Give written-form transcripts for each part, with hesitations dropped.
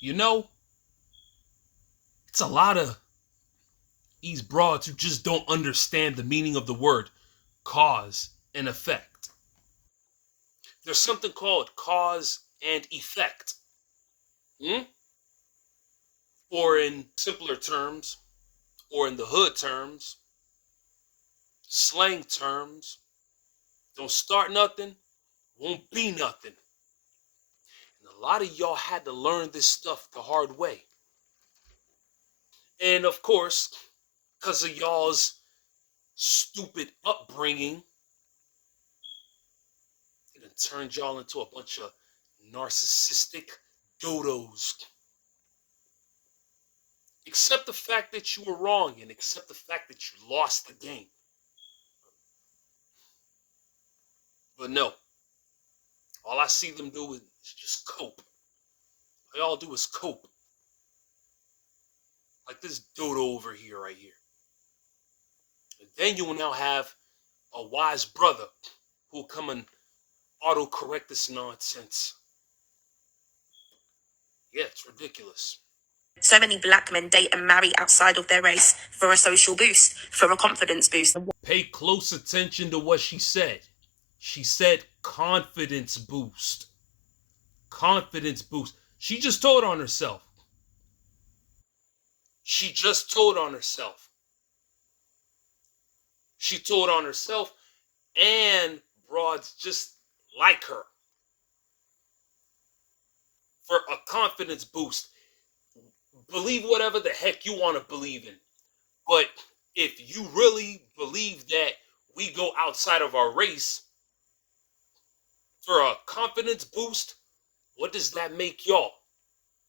You know, it's a lot of these broads who just don't understand the meaning of the word cause and effect. There's something called cause and effect. Hmm? Or in simpler terms, or in the hood terms, slang terms, don't start nothing, won't be nothing. And a lot of y'all had to learn this stuff the hard way. And of course, because of y'all's stupid upbringing, it turned y'all into a bunch of narcissistic dodos. Accept the fact that you were wrong and accept the fact that you lost the game. But no, all I see them do is just cope. All y'all do is cope. Like this dodo over here, right here. And then you will now have a wise brother who will come and auto-correct this nonsense. Yeah, it's ridiculous. So many black men date and marry outside of their race for a social boost, for a confidence boost. Pay close attention to what she said. She said confidence boost. Confidence boost. She just told on herself. She just told on herself. She told on herself and broads just like her for a confidence boost. Believe whatever the heck you want to believe in. But if you really believe that we go outside of our race for a confidence boost, what does that make y'all?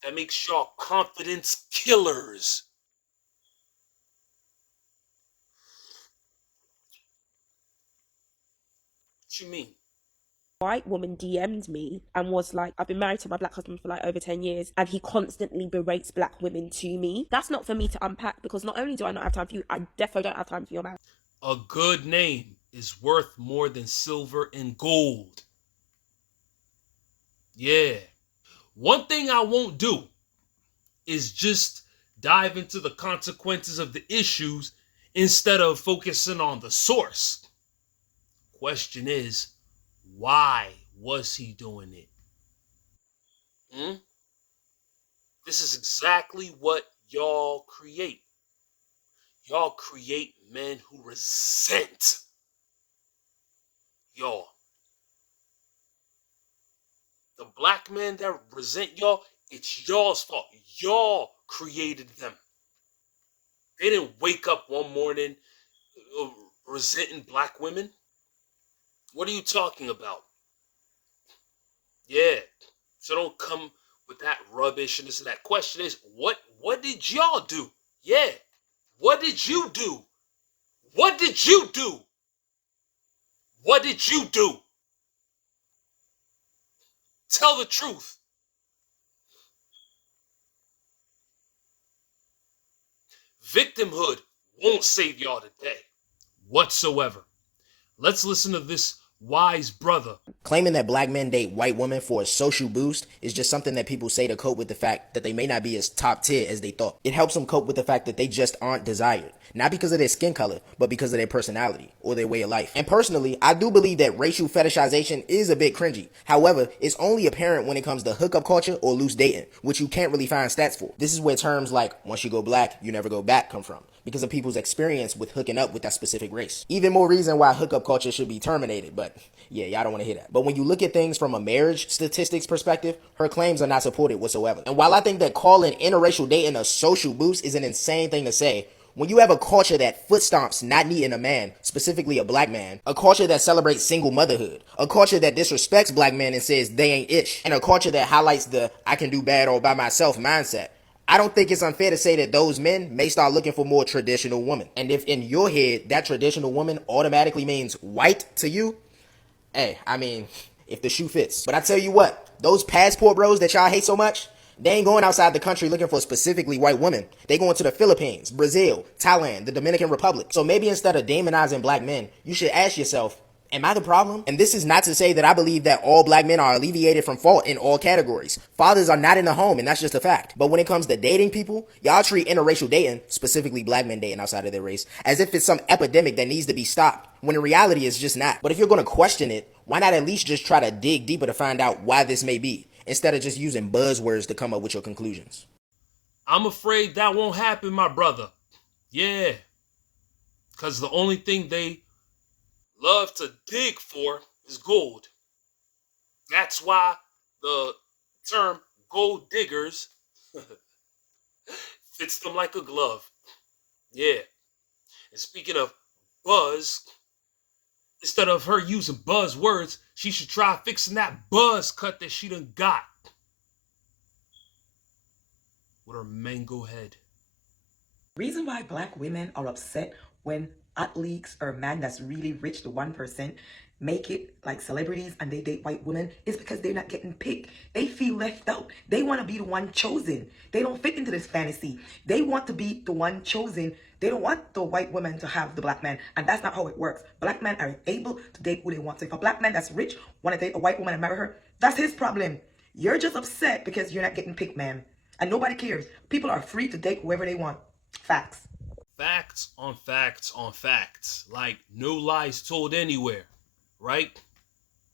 That makes y'all confidence killers. What you mean? White woman DM'd me and was like, I've been married to my black husband for like over 10 years and he constantly berates black women to me. That's not for me to unpack because not only do I not have time for you, I defo don't have time for your man. A good name is worth more than silver and gold. Yeah. One thing I won't do is just dive into the consequences of the issues instead of focusing on the source. Question is, why was he doing it? Hmm? This is exactly what y'all create. Y'all create men who resent y'all. The black men that resent y'all, it's y'all's fault. Y'all created them. They didn't wake up one morning uh, resenting black women. What are you talking about? Yeah. So don't come with that rubbish and this and that. Question is, what did y'all do? Yeah. What did you do? What did you do? What did you do? Tell the truth. Victimhood won't save y'all today whatsoever. Let's listen to this wise brother. Claiming that black men date white women for a social boost is just something that people say to cope with the fact that they may not be as top tier as they thought. It helps them cope with the fact that they just aren't desired. Not because of their skin color, but because of their personality or their way of life. And personally, I do believe that racial fetishization is a bit cringy. However, it's only apparent when it comes to hookup culture or loose dating, which you can't really find stats for. This is where terms like, once you go black, you never go back come from, because of people's experience with hooking up with that specific race. Even more reason why hookup culture should be terminated, but yeah, y'all don't want to hear that. But when you look at things from a marriage statistics perspective, her claims are not supported whatsoever. And while I think that calling interracial dating a social boost is an insane thing to say, when you have a culture that foot stomps not needing a man, specifically a black man, a culture that celebrates single motherhood, a culture that disrespects black men and says they ain't ish, and a culture that highlights the I can do bad all by myself mindset, I don't think it's unfair to say that those men may start looking for more traditional women. And if in your head that traditional woman automatically means white to you, hey, I mean, if the shoe fits. But I tell you what, those passport bros that y'all hate so much, they ain't going outside the country looking for specifically white women. They going to the Philippines, Brazil, Thailand, the Dominican Republic. So maybe instead of demonizing black men, you should ask yourself, Am I the problem? And this is not to say that I believe that all black men are alleviated from fault in all categories. Fathers are not in the home, and that's just a fact. But when it comes to dating people, y'all treat interracial dating, specifically black men dating outside of their race, as if it's some epidemic that needs to be stopped, when in reality it's just not. But if you're going to question it, why not at least just try to dig deeper to find out why this may be, instead of just using buzzwords to come up with your conclusions? I'm afraid that won't happen, my brother. Yeah. Because the only thing they love to dig for is gold. That's why the term gold diggers fits them like a glove. Yeah. And speaking of buzz, instead of her using buzzwords, she should try fixing that buzz cut that she done got with her mango head. Reason why black women are upset when athletes or men that's really rich, the 1%, make it like celebrities and they date white women is because they're not getting picked. They feel left out. They want to be the one chosen. They don't fit into this fantasy. They want to be the one chosen. They don't want the white woman to have the black man, and that's not how it works. Black men are able to date who they want. So if a black man that's rich want to date a white woman and marry her, that's his problem. You're just upset because you're not getting picked, man. And nobody cares. People are free to date whoever they want. Facts. Facts on facts on facts. Like no lies told anywhere. Right?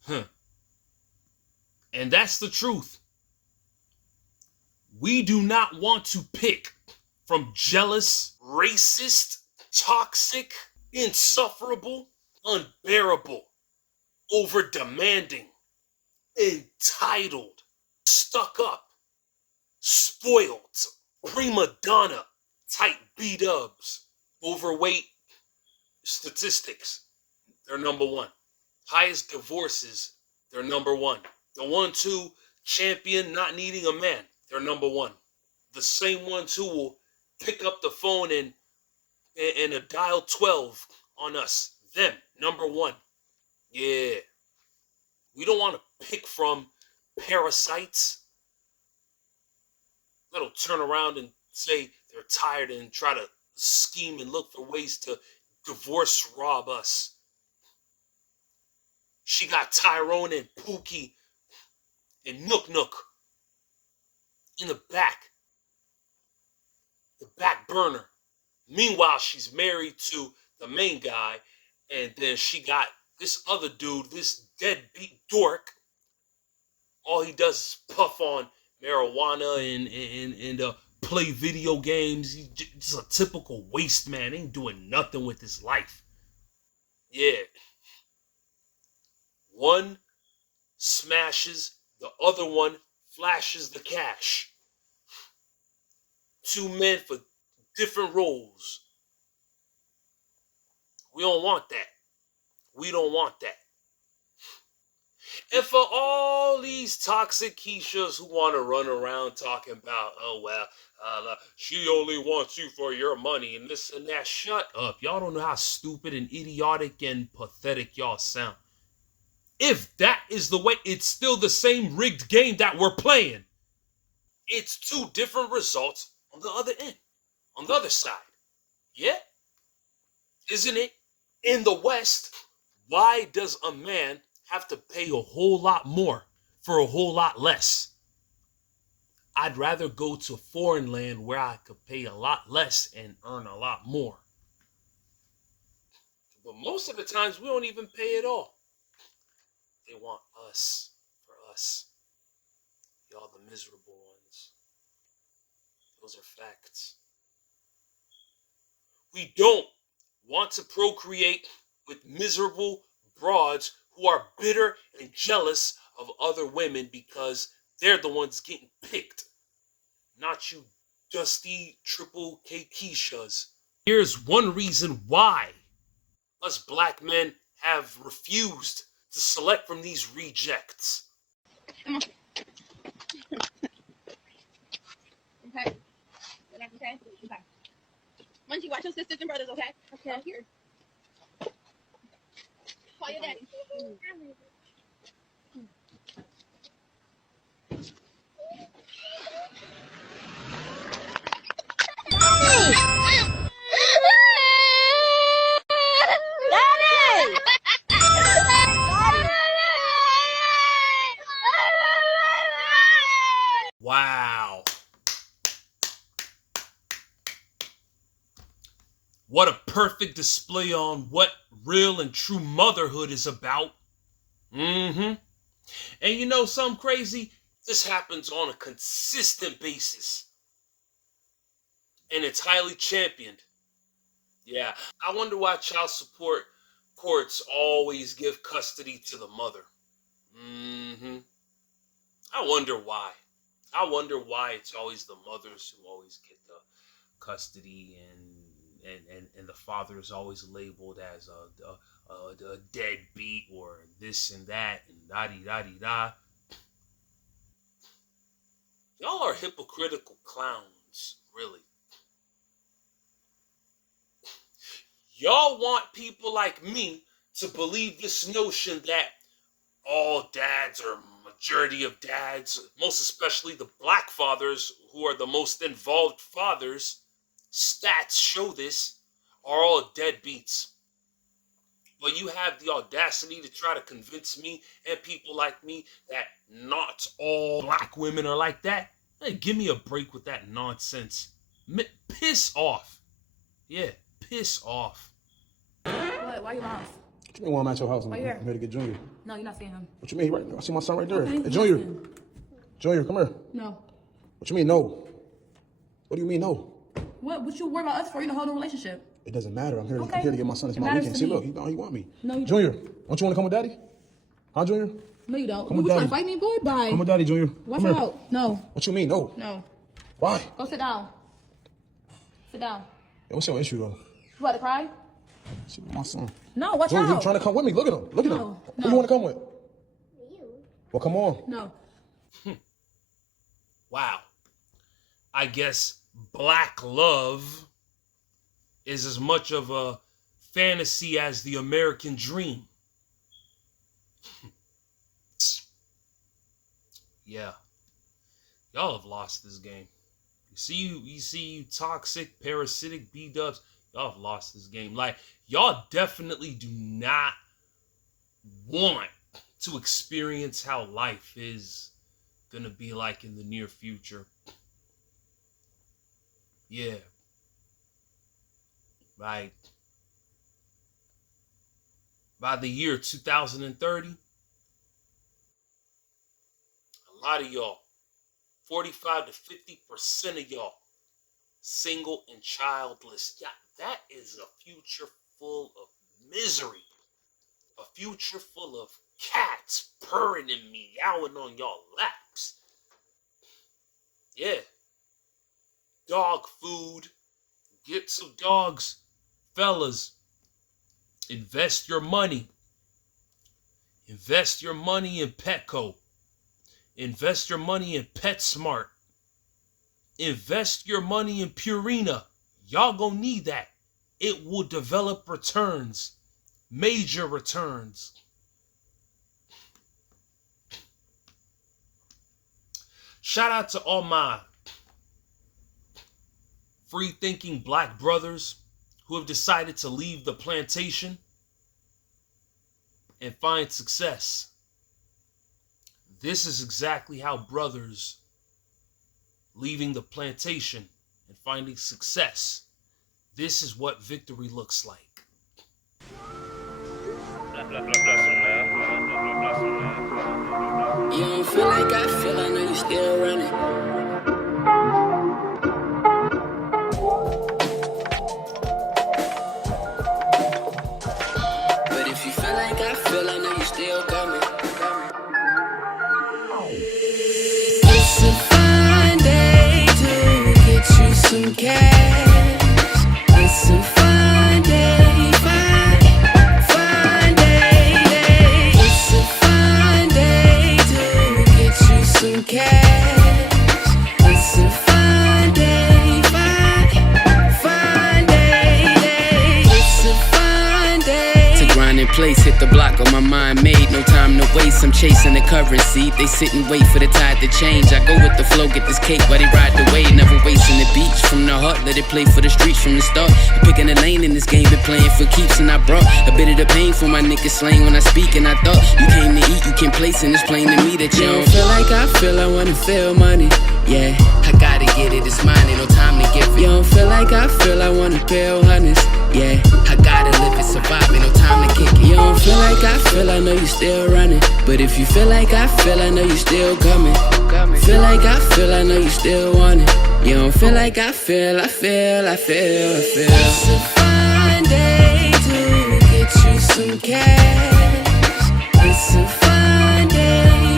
And that's the truth. We do not want to pick from jealous, racist, toxic, insufferable, unbearable, over demanding, entitled, stuck up, spoiled, prima donna type B-dubs, overweight statistics. They're number one. Highest divorces, they're number one. The ones who champion not needing a man, they're number one. The same ones who will pick up the phone and a dial 12 on us, them, number one. Yeah. We don't want to pick from parasites that'll turn around and say they're tired and try to scheme and look for ways to divorce rob us. She got Tyrone and Pookie and Nook Nook in the back burner. Meanwhile, she's married to the main guy, and then she got this other dude, this deadbeat dork. All he does is puff on marijuana and play video games. He's just a typical waste man. Ain't doing nothing with his life. Yeah. One smashes, the other one flashes the cash. Two men for different roles. We don't want that. We don't want that. And for all these toxic Keishas who want to run around talking about, oh, well, she only wants you for your money and this and that, shut up. Y'all don't know how stupid and idiotic and pathetic y'all sound. If that is the way, it's still the same rigged game that we're playing. It's two different results on the other end, on the other side. Yeah? Isn't it? In the West, why does a man have to pay a whole lot more for a whole lot less? I'd rather go to foreign land where I could pay a lot less and earn a lot more. But most of the times, we don't even pay at all. They want us for us. Y'all the miserable ones. Those are facts. We don't want to procreate with miserable broads who are bitter and jealous of other women because they're the ones getting picked. Not you dusty triple K Keishas. Here's one reason why us black men have refused to select from these rejects. Come on. Okay. Okay. Okay. Munchie, watch your sisters and brothers, okay? Okay. Here. Call your daddy. What a perfect display on what real and true motherhood is about. And you know something crazy? This happens on a consistent basis. And it's highly championed. Yeah, I wonder why child support courts always give custody to the mother. I wonder why. I wonder why it's always the mothers who always get the custody, and the father is always labeled as a deadbeat or this and that and da-di-da-di-da. Y'all are hypocritical clowns, really. Y'all want people like me to believe this notion that all dads, or majority of dads, most especially the black fathers who are the most involved fathers, stats show this, are all deadbeats. But you have the audacity to try to convince me and people like me that not all black women are like that. Hey, give me a break with that nonsense. Piss off. Yeah, piss off. What? Why you lost? What you mean, why I'm at your house? Why you here? I'm here to get Junior. No, you're not seeing him. What you mean? Right now, I see my son right there. Okay, Hey, Junior. listen. Junior, come here. No. What you mean, no? What do you mean, no? What you worry about us for? You in a whole new relationship. It doesn't matter. I'm here, Okay. I'm here to get my son. It's It my matters weekend. to See, me. look, he want me. No, you Junior, don't you want to come with Daddy? Huh, Junior? No, you don't. Come You with trying Daddy. to fight me, boy? Bye. Come with Daddy, Junior. Watch come here. out. No. What you mean, no? No. Why? Go sit down. Sit down. Hey, what's your issue, though? You about to cry? See, my son. No, watch Junior, out. he trying to come with me. Look at him. Look at him. No, Who no. you want to come with? Well, come on. No. Wow. I guess black love is as much of a fantasy as the American dream. Yeah. Y'all have lost this game. You see you toxic, parasitic B-dubs, y'all have lost this game. Like, y'all definitely do not want to experience how life is gonna be like in the near future. Yeah. Right. By the year 2030, a lot of y'all, 45 to 50% of y'all, single and childless. Yeah, that is a future full of misery. A future full of cats purring and meowing on y'all laps. Yeah. Dog food. Get some dogs. Fellas, invest your money. Invest your money in Petco. Invest your money in PetSmart. Invest your money in Purina. Y'all gonna need that. It will develop returns. Major returns. Shout out to all my free-thinking black brothers who have decided to leave the plantation and find success. This is exactly how brothers leaving the plantation and finding success. This is what victory looks like. You don't feel like I feel, I know you still running. But if you feel like I feel, I know you still coming. It's a fine day to get you some cash. It's a fine day, fine day. It's a fine day to get you some cash. It's a fine day, fine day. It's a fine day to grind in place, hit the block on my mind made. No time to waste, I'm chasing the currency. They sit and wait for the tide to change. I go with the flow, get this cake while they ride the wave. Never wasting the beach from the heart, let it play for the streets from the start. I'm picking a lane in this game, been playing for keeps, and I brought a bit of the pain for my niggas slang when I speak. And I thought you came to eat, you can place, and it's plain to me that you don't feel like I feel, I wanna feel money. Yeah, I gotta get it, it's mine, ain't no time to give it. You don't feel like I feel, I wanna feel honest. feel, I know you still running. But if you feel like I feel, I know you still coming. Feel like I feel, I know you still want it. You don't feel like I feel, I feel. It's a fine day to get you some cash. It's a fine day,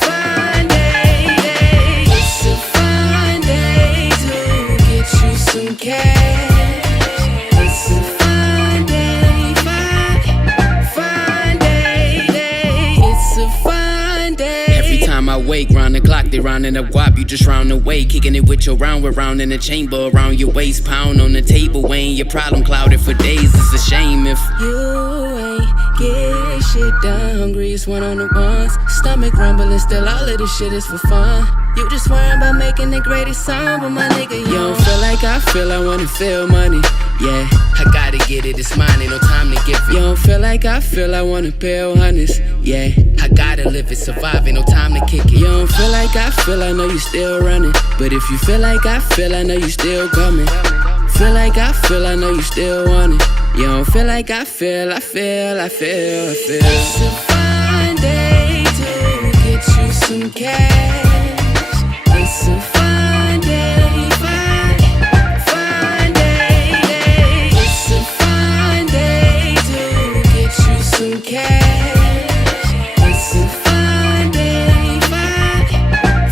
fine day. It's a fine day to get you some cash. It's a fine day, fine day. It's a fine day. Every time I wake, round the clock, they rounding up guap. You just round away, kicking it with your round. We're round in the chamber around your waist, pound on the table, weighing your problem clouded for days. It's a shame if you ain't get shit done. Hungry is one on the ones. Stomach rumbling, still all of this shit is for fun. You just worrying about making the greatest song, but my nigga, you don't feel like I feel. I wanna feel money. Yeah, I gotta get it, it's mine, ain't no time to give it. You don't feel like I feel, I wanna pay hundreds. Yeah, I gotta live it, survive, ain't no time to kick it. You don't feel like I feel, I know you still running. But if you feel like I feel, I know you still coming. Feel like I feel, I know you still want it. You don't feel like I feel, I feel. It's a fine day to get you some cash. It's a fine day, fine day. It's a fine day to get you some cash. It's a fine day,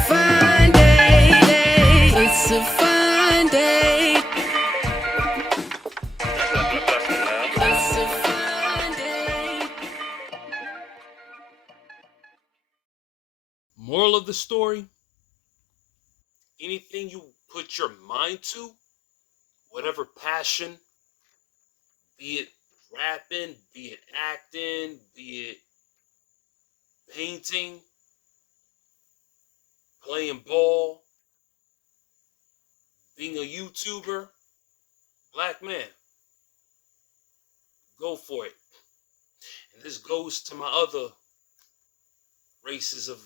fine day. It's a fine day. It's a fine day. Moral of the story: anything you put your mind to, whatever passion, be it rapping, be it acting, be it painting, playing ball, being a YouTuber, black man, go for it. And this goes to my other races of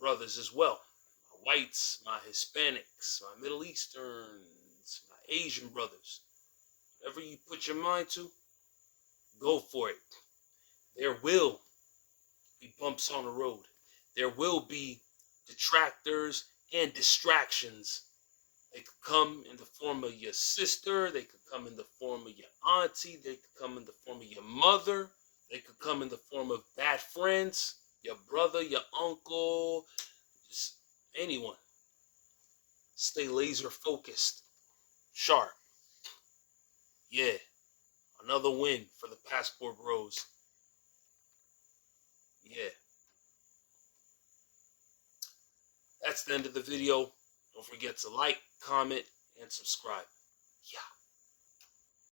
brothers as well. My whites, my Hispanics, my Middle Easterns, my Asian brothers. Whatever you put your mind to, go for it. There will be bumps on the road. There will be detractors and distractions. They could come in the form of your sister. They could come in the form of your auntie. They could come in the form of your mother. They could come in the form of bad friends, your brother, your uncle, just anyone. Stay laser focused, sharp. Yeah, another win for the Passport Bros. Yeah, that's the end of the video. Don't forget to like, comment, and subscribe. Yeah.